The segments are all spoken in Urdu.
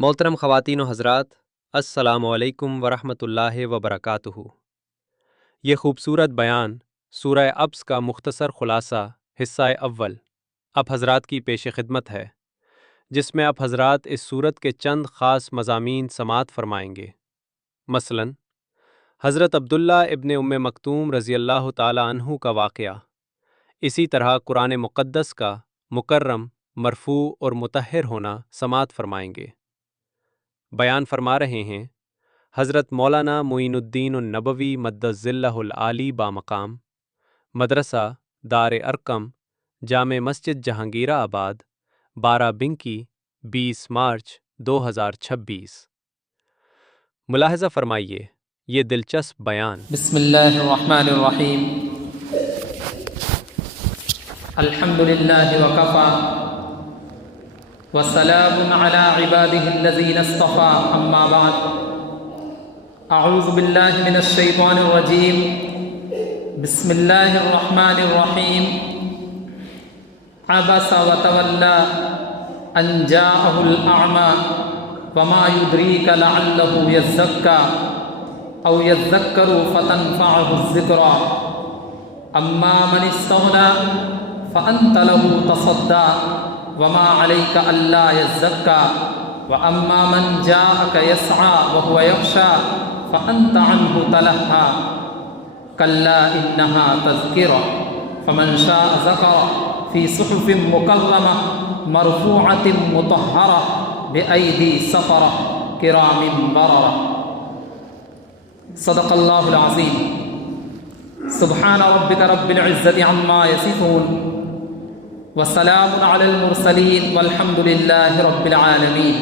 محترم خواتین و حضرات، السلام علیکم ورحمۃ اللہ وبرکاتہ۔ یہ خوبصورت بیان سورہ ابس کا مختصر خلاصہ حصہ اول آپ حضرات کی پیش خدمت ہے، جس میں آپ حضرات اس سورت کے چند خاص مضامین سماعت فرمائیں گے۔ مثلا حضرت عبداللہ ابن مکتوم رضی اللہ تعالی عنہ کا واقعہ، اسی طرح قرآن مقدس کا مکرم، مرفوع اور مطہر ہونا سماعت فرمائیں گے۔ بیان فرما رہے ہیں حضرت مولانا معین الدین النبوی مدد ظلہ العالی بامقام، مدرسہ دار ارقم، جامع مسجد جہانگیرہ آباد، 12 بنکی، 20 مارچ 2026۔ ملاحظہ فرمائیے یہ دلچسپ بیان۔ بسم اللہ الرحمن الرحیم۔ الحمد للہ وکفی وسلام علی عباده الذین اصطفى، اما بعد، اعوذ باللہ من الشیطان الرجیم، بسم اللہ الرحمن الرحیم۔ عبس وتولی ان جاءہ الاعمی وما یدریک لعلہ یزکی او یذکر فتنفعہ الذکریٰ، اما من استغنی فانت له تصدی وما علیک الا یزکی واما من جاءک یسعی وهو یخشی فانت عنہ تلہی، کلا انہا تذکرہ فمن شاء ذکرہ فی صحف مکرمہ مرفوعۃ مطہرہ بأیدی سفرہ کرام بررہ۔ صدق اللہ العظیم۔ سبحان ربک رب العزۃ عما یصفون وسلام علی المرسلین والحمد للہ رب العالمین۔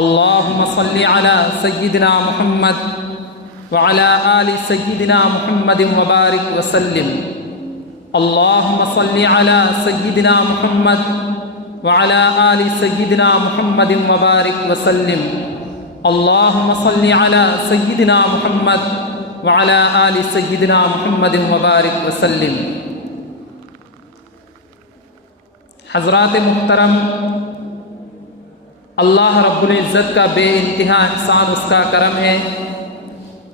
اللہم صل علی سیدنا محمد وعلی آل سیدنا محمد وبارک وسلم۔ اللہم صل علی سیدنا محمد وعلی آل سیدنا محمد وبارک وسلم۔ اللہم صل علی سیدنا محمد وعلی آل سیدنا محمد وبارک وسلم۔ حضرات محترم، اللہ رب العزت کا بے انتہا احسان، اس کا کرم ہے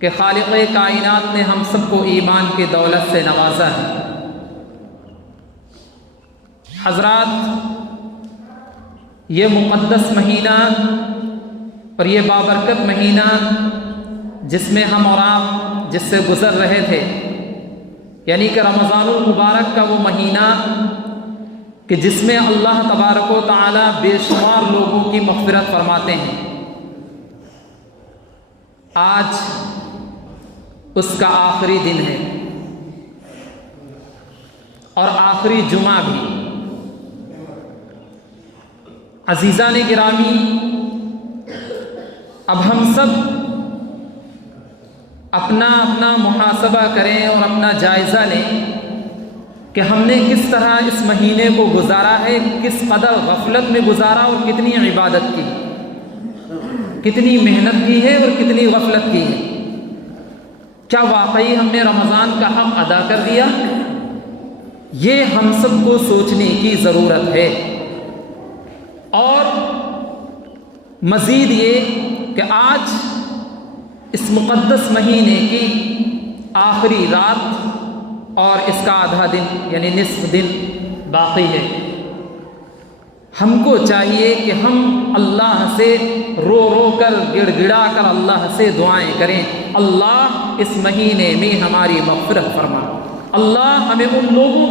کہ خالق کائنات نے ہم سب کو ایمان کی دولت سے نوازا ہے۔ حضرات، یہ مقدس مہینہ اور یہ بابرکت مہینہ جس میں ہم اور آپ جس سے گزر رہے تھے، یعنی کہ رمضان المبارک کا وہ مہینہ کہ جس میں اللہ تبارک و تعالی بے شمار لوگوں کی مغفرت فرماتے ہیں، آج اس کا آخری دن ہے اور آخری جمعہ بھی۔ عزیزان گرامی، اب ہم سب اپنا محاسبہ کریں اور اپنا جائزہ لیں کہ ہم نے کس طرح اس مہینے کو گزارا ہے، کس قدر غفلت میں گزارا اور کتنی عبادت کی، کتنی محنت کی ہے اور کتنی غفلت کی ہے۔ کیا واقعی ہم نے رمضان کا حق ادا کر دیا؟ یہ ہم سب کو سوچنے کی ضرورت ہے۔ اور مزید یہ کہ آج اس مقدس مہینے کی آخری رات اور اس کا آدھا دن یعنی نصف دن باقی ہے۔ ہم کو چاہیے کہ ہم اللہ سے رو رو کر، گڑ گڑا کر اللہ سے دعائیں کریں، اللہ اس مہینے میں ہماری مغفرت فرما، اللہ ہمیں ان لوگوں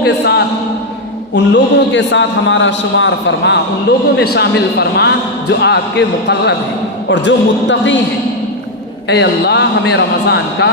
کے ساتھ ہمارا شمار فرما، ان لوگوں میں شامل فرما جو آپ کے مقرب ہیں اور جو متقی ہیں۔ اے اللہ، ہمیں رمضان کا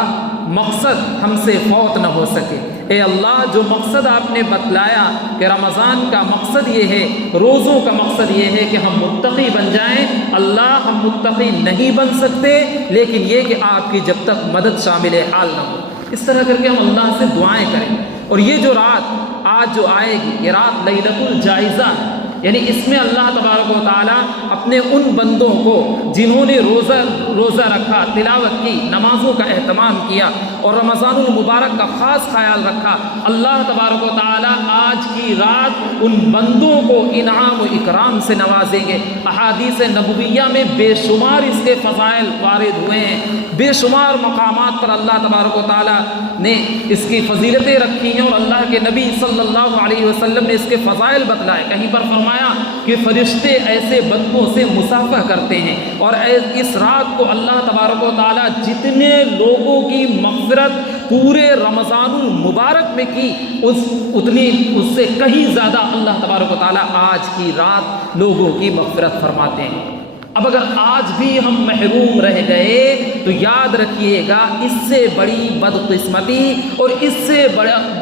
مقصد ہم سے فوت نہ ہو سکے۔ اے اللہ، جو مقصد آپ نے بتلایا کہ رمضان کا مقصد یہ ہے، روزوں کا مقصد یہ ہے کہ ہم متقی بن جائیں، اللہ ہم متقی نہیں بن سکتے، لیکن یہ کہ آپ کی جب تک مدد شامل حال نہ ہو، اس طرح کر کے ہم اللہ سے دعائیں کریں۔ اور یہ جو رات آج جو آئے گی، یہ رات لیلۃ الجائزہ ہے، یعنی اس میں اللہ تبارک و تعالیٰ اپنے ان بندوں کو جنہوں نے روزہ رکھا، تلاوت کی، نمازوں کا اہتمام کیا اور رمضان المبارک کا خاص خیال رکھا، اللہ تبارک و تعالیٰ آج کی رات ان بندوں کو انعام و اکرام سے نوازیں گے۔ احادیث نبویہ میں بے شمار اس کے فضائل وارد ہوئے ہیں، بے شمار مقامات پر اللہ تبارک و تعالیٰ نے اس کی فضیلتیں رکھی ہیں اور اللہ کے نبی صلی اللہ علیہ وسلم نے اس کے فضائل بتلائے۔ کہیں پر فرمایا کہ فرشتے ایسے بندوں سے مصافحہ کرتے ہیں، اور اس رات کو اللہ تبارک و تعالیٰ جتنے لوگوں کی مغفرت پورے رمضان المبارک میں کی، اس سے کہیں زیادہ اللہ تبارک و تعالیٰ آج کی رات لوگوں کی مغفرت فرماتے ہیں۔ اب اگر آج بھی ہم محروم رہ گئے تو یاد رکھیے گا اس سے بڑی بدقسمتی اور اس سے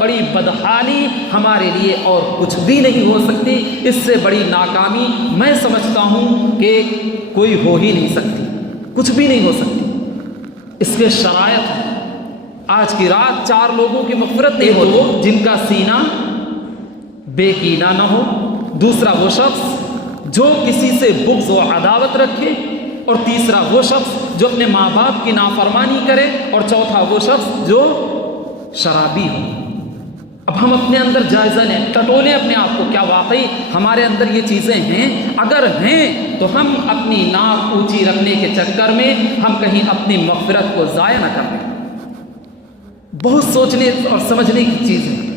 بڑی بدحالی ہمارے لیے اور کچھ بھی نہیں ہو سکتی۔ اس سے بڑی ناکامی میں سمجھتا ہوں کہ کوئی ہو ہی نہیں سکتی، کچھ بھی نہیں ہو سکتی۔ اس کے شرائط ہیں۔ آج کی رات 4 لوگوں کی مغفرت نہیں ہو، جن کا سینہ بے کینہ نہ ہو، دوسرا وہ شخص جو کسی سے بغض و عداوت رکھے، اور تیسرا وہ شخص جو اپنے ماں باپ کی نافرمانی کرے، اور چوتھا وہ شخص جو شرابی ہو۔ اب ہم اپنے اندر جائزہ لیں، ٹٹولیں اپنے آپ کو، کیا واقعی ہمارے اندر یہ چیزیں ہیں؟ اگر ہیں تو ہم اپنی ناک اونچی رکھنے کے چکر میں ہم کہیں اپنی مغفرت کو ضائع نہ کر دیں۔ بہت سوچنے اور سمجھنے کی چیز ہے۔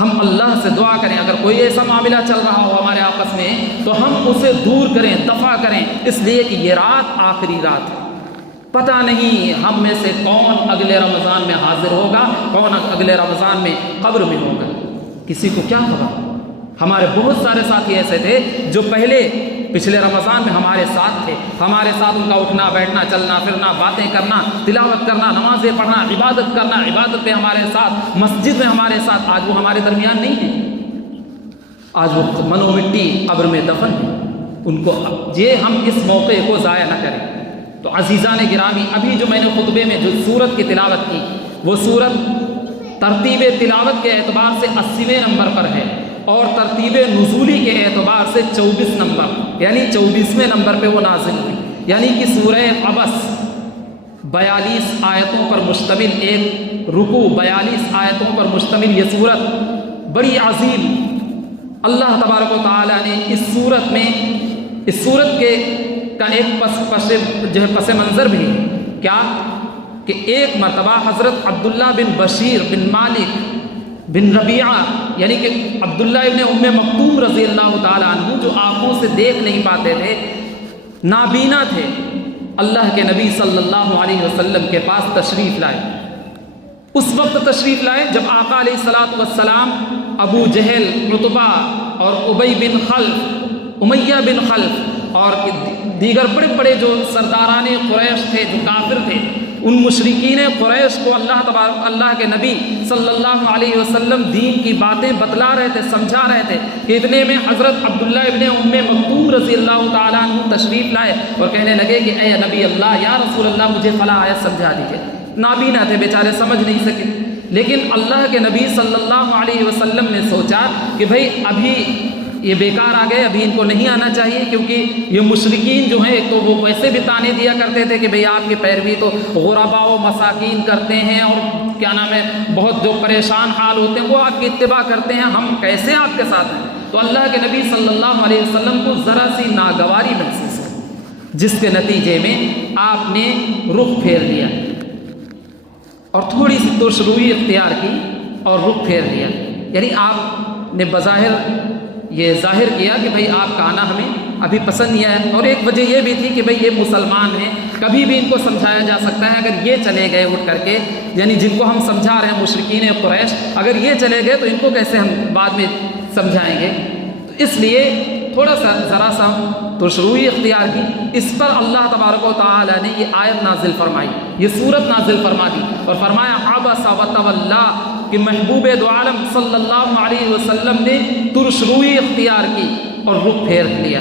ہم اللہ سے دعا کریں، اگر کوئی ایسا معاملہ چل رہا ہو ہمارے آپس میں تو ہم اسے دور کریں، دفع کریں، اس لیے کہ یہ رات آخری رات ہے۔ پتہ نہیں ہم میں سے کون اگلے رمضان میں حاضر ہوگا، کون اگلے رمضان میں قبر میں ہوگا، کسی کو کیا خبر۔ ہمارے بہت سارے ساتھی ایسے تھے جو پچھلے رمضان میں ہمارے ساتھ تھے، ہمارے ساتھ ان کا اٹھنا بیٹھنا، چلنا پھرنا، باتیں کرنا، تلاوت کرنا، نمازیں پڑھنا، عبادت کرنا، عبادت پہ ہمارے ساتھ، مسجد میں ہمارے ساتھ۔ آج وہ ہمارے درمیان نہیں ہے، آج وہ منو مٹی قبر میں دفن ہے۔ ان کو ہم اس موقع کو ضائع نہ کریں۔ تو عزیزان گرامی، ابھی جو میں نے خطبے میں جو سورت کی تلاوت کی، وہ سورت ترتیب تلاوت کے اعتبار سے 80ویں نمبر پر ہے، اور ترتیب نزولی کے اعتبار سے 24 نمبر، یعنی 24ویں نمبر پہ وہ نازل ہوئی۔ یعنی کہ سورہ عبس 42 آیتوں پر مشتمل ایک رکوع، 42 آیتوں پر مشتمل یہ سورت بڑی عظیم۔ اللہ تبارک و تعالیٰ نے اس سورت کا ایک پس منظر بھی کیا کہ ایک مرتبہ حضرت عبداللہ بن بشیر بن مالک بن ربیعہ، یعنی کہ عبداللہ ابن ام مکتوم رضی اللہ تعالیٰ عنہ، جو آنکھوں سے دیکھ نہیں پاتے تھے، نابینا تھے، اللہ کے نبی صلی اللہ علیہ وسلم کے پاس تشریف لائے۔ اس وقت تشریف لائے جب آقا علیہ الصلوۃ والسلام ابو جہل، عتبہ اور ابی بن خلف، امیہ بن خلف اور دیگر بڑے بڑے جو سرداران قریش تھے، جو کافر تھے، ان مشرکین قریش کو اللہ کے نبی صلی اللہ علیہ وسلم دین کی باتیں بتلا رہے تھے، سمجھا رہے تھے کہ اتنے میں حضرت عبداللہ ابن ام مکتوم رضی اللہ تعالیٰ عنہ تشریف لائے اور کہنے لگے کہ اے نبی اللہ، یا رسول اللہ، مجھے فلاں آیت سمجھا دیجیے۔ نابینا تھے بیچارے، سمجھ نہیں سکے، لیکن اللہ کے نبی صلی اللہ علیہ وسلم نے سوچا کہ بھائی ابھی یہ بیکار آ گئے، ابھی ان کو نہیں آنا چاہیے، کیونکہ یہ مشرکین جو ہیں ایک تو وہ ویسے بھی تانے دیا کرتے تھے کہ بھئی آپ کی پیروی تو غرباء و مساکین کرتے ہیں، اور کیا نام ہے، بہت جو پریشان حال ہوتے ہیں وہ آپ کی اتباع کرتے ہیں، ہم کیسے آپ کے ساتھ ہیں۔ تو اللہ کے نبی صلی اللہ علیہ وسلم کو ذرا سی ناگواری محسوس ہوئی، جس کے نتیجے میں آپ نے رخ پھیر لیا اور تھوڑی سی ترشروئی اختیار کی اور رخ پھیر لیا۔ یعنی آپ نے بظاہر یہ ظاہر کیا کہ بھئی آپ کا آنا ہمیں ابھی پسند نہیں ہے، اور ایک وجہ یہ بھی تھی کہ بھئی یہ مسلمان ہیں، کبھی بھی ان کو سمجھایا جا سکتا ہے، اگر یہ چلے گئے اٹھ کر کے، یعنی جن کو ہم سمجھا رہے ہیں مشرکین قریش، اگر یہ چلے گئے تو ان کو کیسے ہم بعد میں سمجھائیں گے۔ تو اس لیے تھوڑا سا ذرا سا ترشروئی اختیار کی۔ اس پر اللہ تبارک و تعالیٰ نے یہ آیت نازل فرمائی، یہ سورت نازل فرما دی اور فرمایا عبس وتولی، کہ محبوب دو عالم صلی اللہ علیہ وسلم نے ترشروئی اختیار کی اور رخ پھیر لیا۔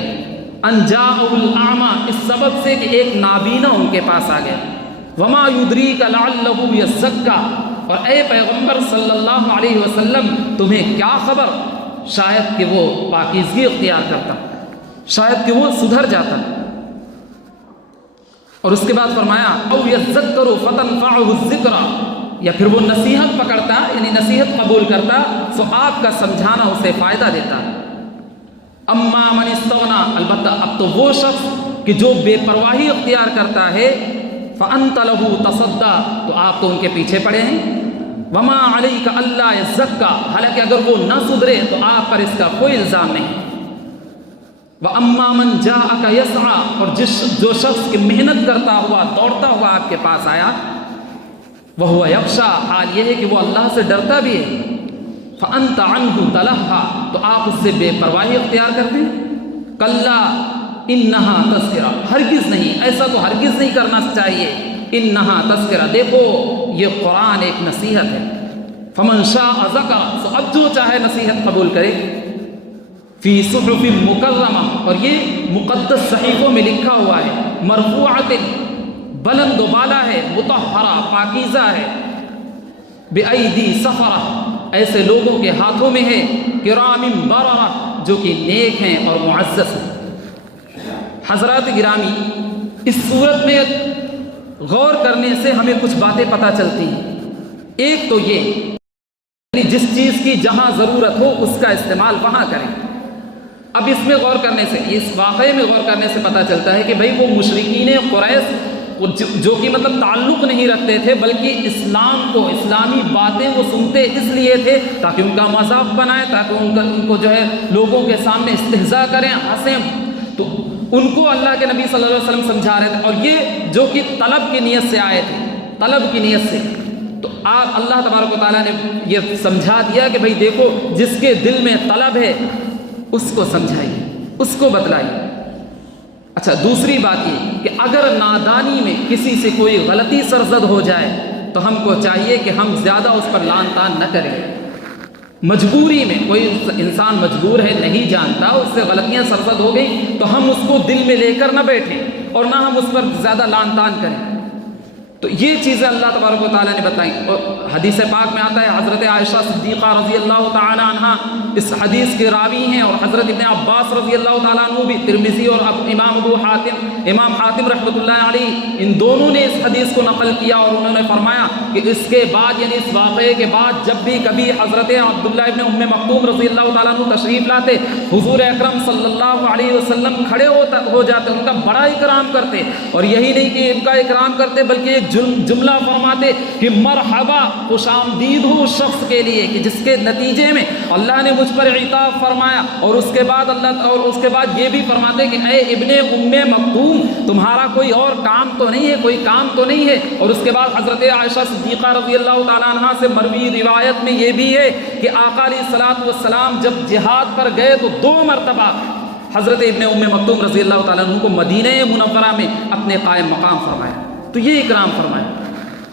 ان جاءہ الاعمی، اس سبب سے کہ ایک نابینا ان کے پاس آ گیا۔ وما یدریک لعلہ یزکی، اور اے پیغمبر صلی اللہ علیہ وسلم تمہیں کیا خبر شاید کہ وہ پاکیزگی اختیار کرتا، شاید کہ وہ سدھر جاتا۔ اور اس کے بعد فرمایا او یذکر فتنفعہ الذکریٰ، یا پھر وہ نصیحت پکڑتا یعنی نصیحت قبول کرتا تو آپ کا سمجھانا اسے فائدہ دیتا۔ اما من استغنا، البتہ اب تو وہ شخص کہ جو بے پرواہی اختیار کرتا ہے، فانت لہ تصدی، تو آپ تو ان کے پیچھے پڑے ہیں۔ وما علیک الا یزکا، حالانکہ اگر وہ نہ سدھرے تو آپ پر اس کا کوئی الزام نہیں۔ وَأَمَّا مَنْ جَاءَكَ يَسْعَى، اور جو شخص کی محنت کرتا ہوا دوڑتا ہوا آپ کے پاس آیا، وَهُوَ يَخْشَىٰ، حال یہ ہے کہ وہ اللہ سے ڈرتا بھی ہے، فَأَنْتَ عَنْهُ تَلَهَّىٰ، تو آپ اس سے بے پرواہی اختیار کرتے ہیں۔ کَلَّا إِنَّهَا تَذْکِرَةٌ، ہرگز نہیں، ایسا تو ہرگز نہیں کرنا چاہیے۔ إِنَّهَا تَذْکِرَةٌ، دیکھو یہ قرآن ایک نصیحت ہے۔ فَمَنْ شَاءَ ذَكَرَ، تو اب جو چاہے نصیحت قبول کرے۔ فی صحف مکرمہ، اور یہ مقدس صحیفوں میں لکھا ہوا ہے، مرفوعۃ، بلند و بالا ہے، مطہرہ، پاکیزہ ہے، بأیدی سفرہ، ایسے لوگوں کے ہاتھوں میں ہے، کرام بررہ، جو کہ نیک ہیں اور معزز ہیں۔ حضرات گرامی، اس صورت میں غور کرنے سے ہمیں کچھ باتیں پتہ چلتی ہیں۔ ایک تو یہ یعنی جس چیز کی جہاں ضرورت ہو اس کا استعمال وہاں کریں۔ اب اس میں غور کرنے سے، اس واقعے میں غور کرنے سے پتہ چلتا ہے کہ بھئی وہ مشرکین قریش جو کہ مطلب تعلق نہیں رکھتے تھے، بلکہ اسلام کو، اسلامی باتیں وہ سنتے اس لیے تھے تاکہ ان کا مذاق بنائیں، تاکہ ان کو جو ہے لوگوں کے سامنے استہزاء کریں، ہنسیں، تو ان کو اللہ کے نبی صلی اللہ علیہ وسلم سمجھا رہے تھے، اور یہ جو کہ طلب کی نیت سے آئے تھے، طلب کی نیت سے، تو آپ اللہ تبارک و تعالیٰ نے یہ سمجھا دیا کہ بھئی دیکھو جس کے دل میں طلب ہے اس کو سمجھائیے، اس کو بتلائیے۔ اچھا، دوسری بات یہ کہ اگر نادانی میں کسی سے کوئی غلطی سرزد ہو جائے تو ہم کو چاہیے کہ ہم زیادہ اس پر لان تان نہ کریں۔ مجبوری میں کوئی انسان مجبور ہے، نہیں جانتا، اس سے غلطیاں سرزد ہو گئی تو ہم اس کو دل میں لے کر نہ بیٹھیں اور نہ ہم اس پر زیادہ لان تان کریں۔ تو یہ چیزیں اللہ تبارک و تعالیٰ نے بتائیں، اور حدیث پاک میں آتا ہے حضرت عائشہ صدیقہ رضی اللہ تعالیٰ عنہ اس حدیث کے راوی ہیں، اور حضرت ابن عباس رضی اللہ تعالیٰ عنہ بھی، ترمذی اور امام حاتم رحمۃ اللہ علیہ، ان دونوں نے اس حدیث کو نقل کیا، اور انہوں نے فرمایا کہ اس کے بعد یعنی اس واقعے کے بعد جب بھی کبھی حضرت عبداللہ ابن ام مکتوم رضی اللہ تعالیٰ عنہ تشریف لاتے، حضور اکرم صلی اللہ علیہ وسلم کھڑے ہو جاتے، ان کا بڑا اکرام کرتے، اور یہی نہیں کہ ان کا اکرام کرتے بلکہ ایک جملہ فرماتے کہ مرحبا، خوش آمدید ہو اس شخص کے لیے کہ جس کے نتیجے میں اللہ نے مجھ پر عطاف فرمایا، اور اس کے بعد یہ بھی فرماتے کہ اے ابن ام مکتوم تمہارا کوئی اور کام تو نہیں ہے، کوئی کام تو نہیں ہے۔ اور اس کے بعد حضرت عائشہ صدیقہ رضی اللہ تعالیٰ عنہ سے مروی روایت میں یہ بھی ہے کہ آقا علیہ الصلوۃ والسلام جب جہاد پر گئے تو 2 مرتبہ حضرت ابن ام مکتوم رضی اللہ تعالیٰ عنہ کو مدینہ منورہ میں اپنے قائم مقام فرمایا، تو یہ اکرام فرمایا۔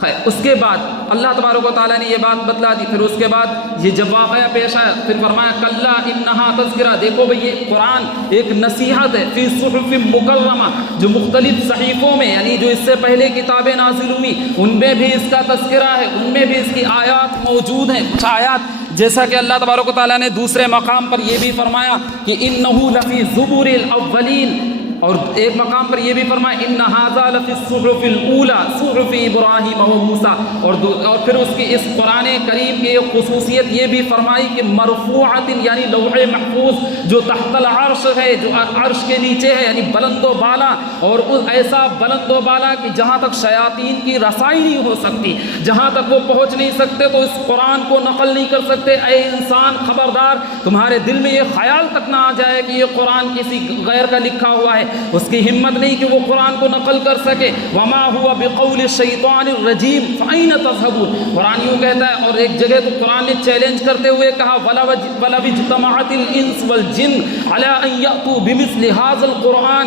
خیر، اس کے بعد اللہ تبارک و تعالیٰ نے یہ بات بتلا دی، پھر اس کے بعد یہ جب واقعہ پیش آیا پھر فرمایا کلا انہا تذکرہ، دیکھو بھئی یہ قرآن ایک نصیحت ہے، فی صحف مکرمہ، جو مختلف صحیفوں میں یعنی جو اس سے پہلے کتابیں نازل ہوئی ان میں بھی اس کا تذکرہ ہے، ان میں بھی اس کی آیات موجود ہیں، کچھ آیات جیسا کہ اللہ تبارک و تعالیٰ نے دوسرے مقام پر یہ بھی فرمایا کہ انہ لفی زبور الاولین، اور ایک مقام پر یہ بھی فرمایا ان ھذا لفی الصحف الاولی صحف ابراہیم و موسیٰ، اور پھر اس کی اس قرآن کریم کی ایک خصوصیت یہ بھی فرمائی کہ مرفوعۃ یعنی لوح محفوظ جو تحت العرش ہے، جو عرش کے نیچے ہے، یعنی بلند و بالا، اور ایسا بلند و بالا کہ جہاں تک شیاطین کی رسائی نہیں ہو سکتی، جہاں تک وہ پہنچ نہیں سکتے تو اس قرآن کو نقل نہیں کر سکتے۔ اے انسان خبردار، تمہارے دل میں یہ خیال تک نہ آ جائے کہ یہ قرآن کسی غیر کا لکھا ہوا ہے، اس کی ہمت نہیں کہ وہ قرآن کو نقل کر سکے۔ وما هو بقول الشیطان الرجیم فأین تذهبون، قرآن یوں کہتا ہے، اور ایک جگہ تو قرآن نے چیلنج کرتے ہوئے کہا وَلَوِ اجْتَمَعَتِ الْإِنسُ وَالْجِنُّ عَلَىٰ أَن يَأْتُوا بِمِثْلِ هَٰذَا الْقُرْآنِ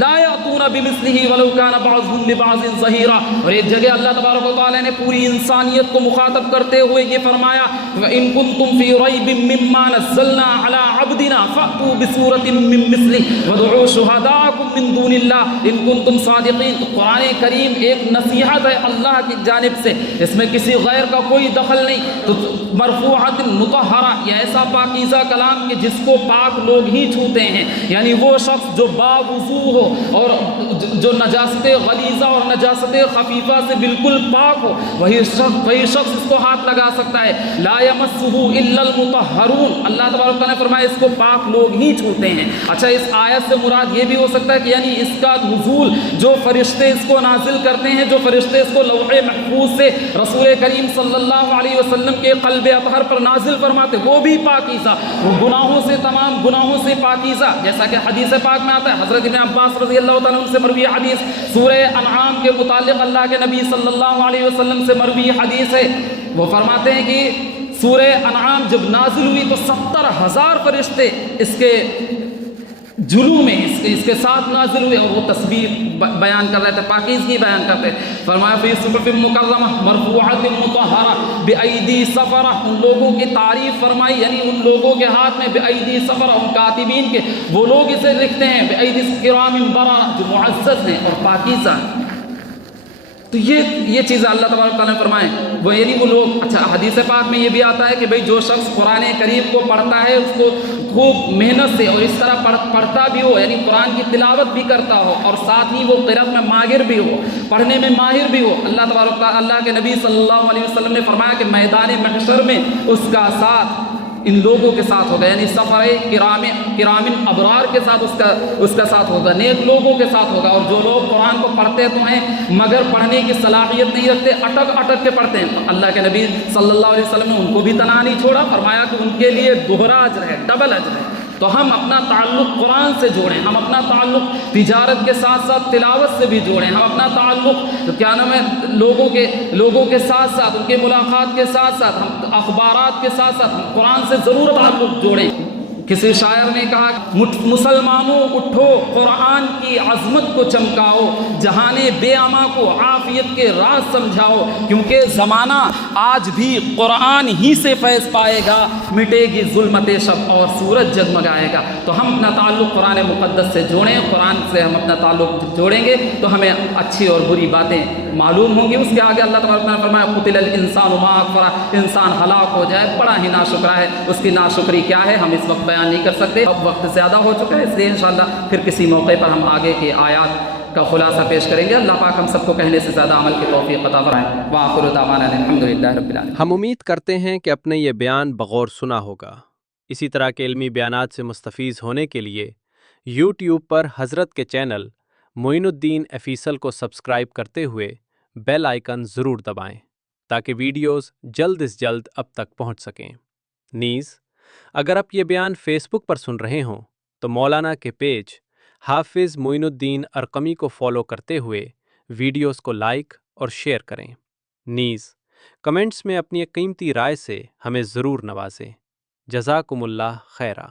لا یأتون بمثلہ ولو کان بعضهم لبعض ظہیرا. اور ایک جگہ اللہ تبارک و تعالی نے پوری انسانیت کو مخاطب کرتے ہوئے یہ فرمایا وَإِن كُنتُم فِي رَيْبٍ مِّمَّا نَزَّلْنَا عَلَىٰ عَبْدِنَا فَأْتُوا بِسُورَةٍ مِّن مِّثْلِهِ وَادْعُوا شُهَدَاءَكُم مِّن دُونِ اللَّهِ إِن كُنتُم صَادِقِينَ. تو قرآن کریم ایک نصیحت ہے اللہ کی جانب سے، اس میں کسی غیر کا کوئی دخل نہیں. تو مرفوعۃ مطہرہ، یہ ایسا پاکیزہ کلام کہ جس کو پاک لوگ ہی چھوتے ہیں، یعنی وہ شخص جو باوضو ہو اور جو نجاست غلیظہ اور نجاست خفیفہ سے بالکل پاک ہو، وہی شخص اس کو ہاتھ لگا سکتا ہے. لا یمسہ الا المطہرون، اللہ تبارک تعالیٰ نے فرمایا اس کو پاک لوگ ہی چھوتے ہیں. اچھا، اس آیت سے مراد یہ بھی ہو سکتا ہے کہ یعنی اس کا نزول جو فرشتے اس کو نازل کرتے ہیں، جو فرشتے اس کو لوح محفوظ سے رسول کریم صلی اللہ علیہ وسلم کے قلب اطہر پر نازل فرماتے، وہ بھی پاکیزہ، وہ گناہوں سے، تمام گناہوں سے پاکیزہ. جیسا کہ حدیث پاک میں آتا ہے، حضرت ابن عباس رضی اللہ تعالیٰ عنہ سے مروی حدیث سورہ انعام کے متعلق اللہ کے نبی صلی اللہ علیہ وسلم سے مروی حدیث ہے. وہ فرماتے ہیں کہ سورہ انعام جب نازل ہوئی تو 70,000 فرشتے اس کے جلو میں اس کے ساتھ نازل ہوئے، اور وہ تسبیح بیان کر رہے تھے، پاکیزگی بیان کرتے. فرمایا فی صحف مکرمہ مرفوعۃ مطہرہ بایدی سفرہ، ان لوگوں کی تعریف فرمائی، یعنی ان لوگوں کے ہاتھ میں بایدی سفرہ، ان کاتبین کے، وہ لوگ اسے لکھتے ہیں بایدی کرام بررہ، جو معزز ہیں اور پاکیزہ ہیں. تو یہ چیزیں اللہ تبارک تعالیٰ نے فرمائے، وہ یعنی وہ لوگ. اچھا، حدیث پاک میں یہ بھی آتا ہے کہ بھئی جو شخص قرآن کریم کو پڑھتا ہے اس کو خوب محنت سے اور اس طرح پڑھتا بھی ہو، یعنی قرآن کی تلاوت بھی کرتا ہو اور ساتھ ہی وہ قرأت میں ماہر بھی ہو، پڑھنے میں ماہر بھی ہو. اللہ تبارک تعالیٰ، اللہ کے نبی صلی اللہ علیہ وسلم نے فرمایا کہ میدان محشر میں اس کا ساتھ ان لوگوں کے ساتھ ہوگا، یعنی سفر کرام ابرار کے ساتھ اس کا ساتھ ہوگا، نیک لوگوں کے ساتھ ہوگا. اور جو لوگ قرآن کو پڑھتے تو ہیں مگر پڑھنے کی صلاحیت نہیں رکھتے، اٹک کے پڑھتے ہیں، تو اللہ کے نبی صلی اللہ علیہ وسلم نے ان کو بھی تنہا نہیں چھوڑا، فرمایا کہ ان کے لیے دوہرا اجر ہے، ڈبل اجر ہے. تو ہم اپنا تعلق قرآن سے جوڑیں، ہم اپنا تعلق تجارت کے ساتھ ساتھ تلاوت سے بھی جوڑیں، ہم اپنا تعلق کیا نام ہے لوگوں کے ساتھ ساتھ، ان کے ملاقات کے ساتھ ساتھ، ہم اخبارات کے ساتھ ساتھ ہم قرآن سے ضرور تعلق جوڑیں. کسی شاعر نے کہا مسلمانوں اٹھو قرآن کی عظمت کو چمکاؤ، جہان بے اما کو عافیت کے راز سمجھاؤ، کیونکہ زمانہ آج بھی قرآن ہی سے فیض پائے گا، مٹے گی ظلمت شب اور سورج جگمگائے گا. تو ہم اپنا تعلق قرآن مقدس سے جوڑیں، قرآن سے ہم اپنا تعلق جوڑیں گے تو ہمیں اچھی اور بری باتیں معلوم ہوں گی. اس کے آگے اللہ تبارک نے فرمایا قتل الانسان ما اکفرہ، انسان ہلاک ہو جائے، بڑا ہی ناشکرا ہے. اس کی ناشکری کیا ہے ہم اس وقت بیان نہیں کر سکتے، اب وقت زیادہ ہو چکا ہے، اس لیے انشاءاللہ پھر کسی موقع پر ہم آگے کی آیات کا خلاصہ پیش کریں گے. اللہ پاک ہم سب کو کہنے سے زیادہ عمل کی توفیق عطا فرمائے. وآخر دعوانا الحمدللہ رب العالمین. ہم امید کرتے ہیں کہ اپنے یہ بیان بغور سنا ہوگا. اسی طرح کے علمی بیانات سے مستفیض ہونے کے لیے یوٹیوب پر حضرت کے چینل معین الدین آفیشل کو سبسکرائب کرتے ہوئے بیل آئیکن ضرور دبائیں تاکہ ویڈیوز جلد از جلد اب تک پہنچ سکیں. نیز اگر آپ یہ بیان فیس بک پر سن رہے ہوں تو مولانا کے پیج حافظ معین الدین ارقمی کو فالو کرتے ہوئے ویڈیوز کو لائک اور شیئر کریں. نیز کمنٹس میں اپنی قیمتی رائے سے ہمیں ضرور نوازیں. جزاکم اللہ خیرہ.